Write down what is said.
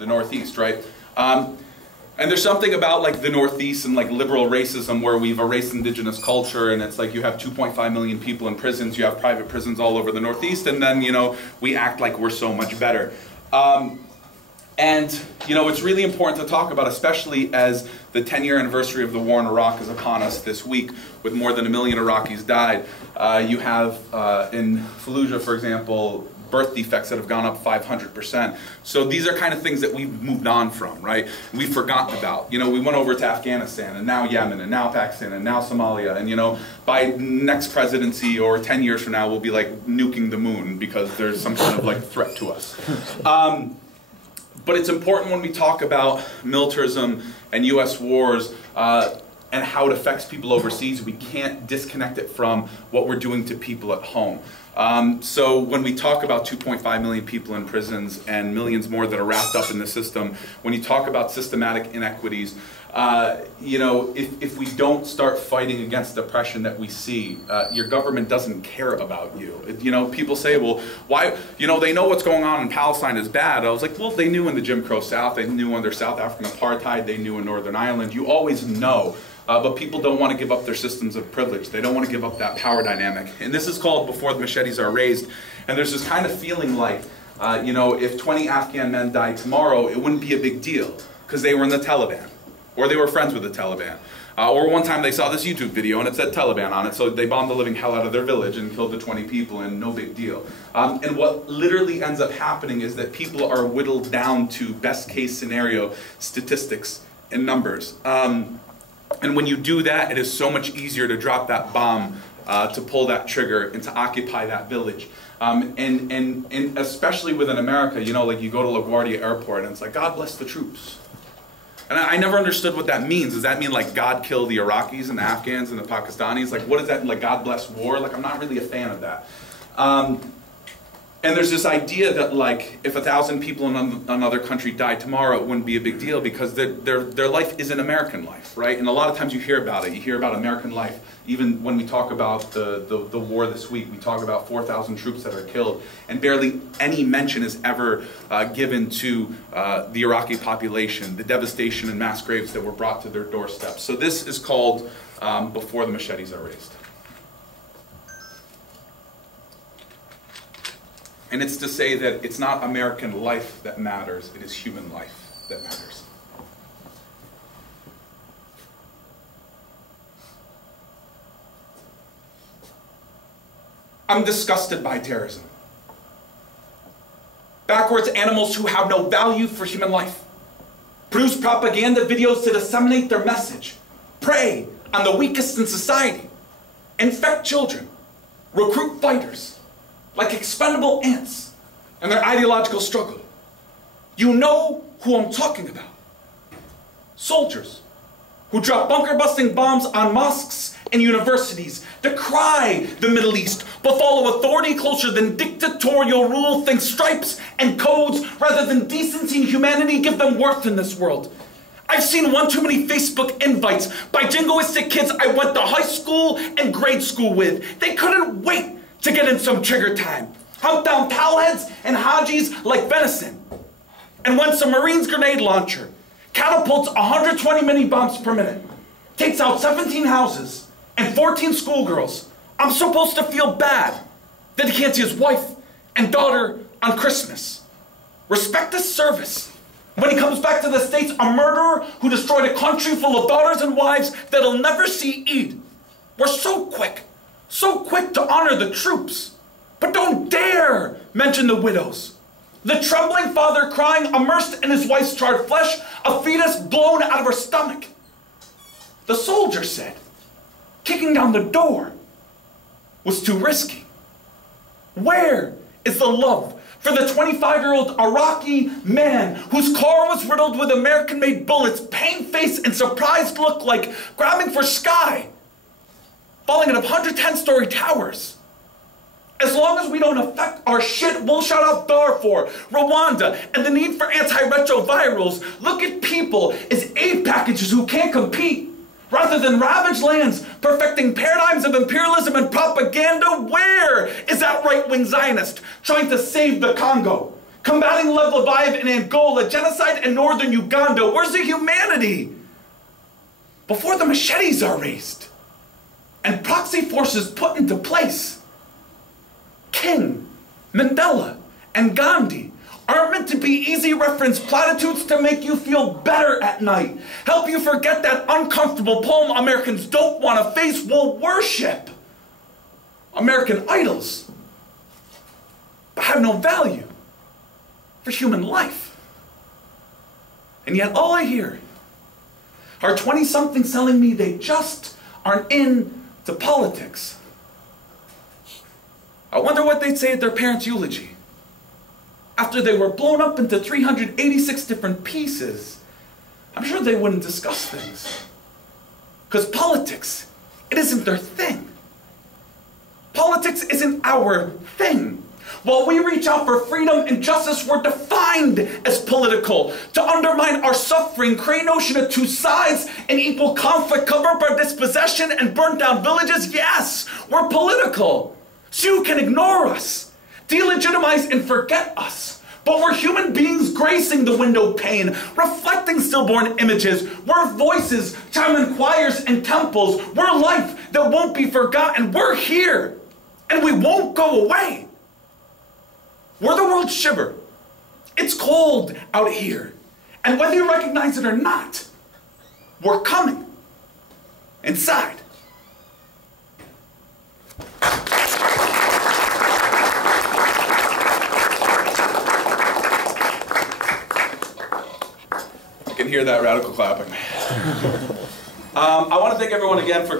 the Northeast, right? And there's something about like the Northeast and like liberal racism where we've erased indigenous culture, and it's like you have 2.5 million people in prisons, you have private prisons all over the Northeast, and then, you know, we act like we're so much better. And, you know, it's really important to talk about, especially as the 10-year anniversary of the war in Iraq is upon us this week, with more than 1 million Iraqis died. You have, in Fallujah, for example, birth defects that have gone up 500%. So these are kind of things that we've moved on from, right? We've forgotten about. You know, we went over to Afghanistan, and now Yemen, and now Pakistan, and now Somalia, and, you know, by next presidency or 10 years from now, we'll be like nuking the moon because there's some kind of like threat to us. But it's important when we talk about militarism and US wars and how it affects people overseas, we can't disconnect it from what we're doing to people at home. So when we talk about 2.5 million people in prisons and millions more that are wrapped up in the system, when you talk about systematic inequities, you know, if we don't start fighting against the oppression that we see, your government doesn't care about you. You know, people say, well, why, you know, they know what's going on in Palestine is bad. I was like, well, they knew in the Jim Crow South, they knew under South African Apartheid, they knew in Northern Ireland. You always know. But people don't want to give up their systems of privilege. They don't want to give up that power dynamic. And this is called Before the Machetes Are Raised. And there's this kind of feeling like, you know, if 20 Afghan men died tomorrow, it wouldn't be a big deal because they were in the Taliban or they were friends with the Taliban. Or one time they saw this YouTube video and it said Taliban on it, so they bombed the living hell out of their village and killed the 20 people, and no big deal. And what literally ends up happening is that people are whittled down to best case scenario statistics and numbers. And when you do that, it is so much easier to drop that bomb, to pull that trigger, and to occupy that village. And especially within America, you know, like you go to LaGuardia Airport and it's like, God bless the troops. And I never understood what that means. Does that mean like God kill the Iraqis and the Afghans and the Pakistanis? Like what is that, like God bless war? Like I'm not really a fan of that. And there's this idea that like if 1,000 people in another country died tomorrow, it wouldn't be a big deal because their life is an American life, right? And a lot of times you hear about it. You hear about American life. Even when we talk about the war this week, we talk about 4,000 troops that are killed, and barely any mention is ever given to the Iraqi population, the devastation and mass graves that were brought to their doorsteps. So this is called Before the Machetes Are Raised. And it's to say that it's not American life that matters, it is human life that matters. I'm disgusted by terrorism. Backwards animals who have no value for human life. Produce propaganda videos to disseminate their message. Prey on the weakest in society. Infect children. Recruit fighters. Like expendable ants and their ideological struggle. You know who I'm talking about. Soldiers who drop bunker-busting bombs on mosques and universities, decry the Middle East, but follow authority closer than dictatorial rule, think stripes and codes rather than decency and humanity give them worth in this world. I've seen one too many Facebook invites by jingoistic kids I went to high school and grade school with. They couldn't wait to get in some trigger time. Hunt down towelheads and hajis like venison. And when some Marines grenade launcher catapults 120 mini bombs per minute, takes out 17 houses and 14 schoolgirls, I'm supposed to feel bad that he can't see his wife and daughter on Christmas. Respect his service. When he comes back to the States, a murderer who destroyed a country full of daughters and wives that'll never see Eid. We're so quick to honor the troops, but don't dare mention the widows. The trembling father crying, immersed in his wife's charred flesh, a fetus blown out of her stomach. The soldier said, kicking down the door was too risky. Where is the love for the 25-year-old Iraqi man whose car was riddled with American-made bullets, pain face and surprised look like grabbing for sky, falling out of 110-story towers? As long as we don't affect our shit, we'll shout out Darfur, Rwanda, and the need for antiretrovirals. Look at people as aid packages who can't compete. Rather than ravage lands, perfecting paradigms of imperialism and propaganda, where is that right-wing Zionist trying to save the Congo? Combating Leviathan in Angola, genocide in northern Uganda. Where's the humanity? Before the machetes are raised and proxy forces put into place, King, Mandela, and Gandhi aren't meant to be easy reference platitudes to make you feel better at night, help you forget that uncomfortable poem Americans don't want to face. We'll worship American idols, but have no value for human life. And yet all I hear are 20-somethings telling me they just aren't into politics. I wonder what they'd say at their parents' eulogy after they were blown up into 386 different pieces. I'm sure they wouldn't discuss things. Because politics, it isn't their thing. Politics isn't our thing. While we reach out for freedom and justice, we're defined as political. To undermine our suffering, create a notion of two sides and equal conflict, cover up our dispossession and burn down villages. Yes, we're political. So you can ignore us, delegitimize and forget us. But we're human beings gracing the window pane, reflecting stillborn images. We're voices, chime in choirs and temples. We're life that won't be forgotten. We're here, and we won't go away. We're the world's shiver. It's cold out here. And whether you recognize it or not, we're coming inside. I can hear that radical clapping. I want to thank everyone again for coming.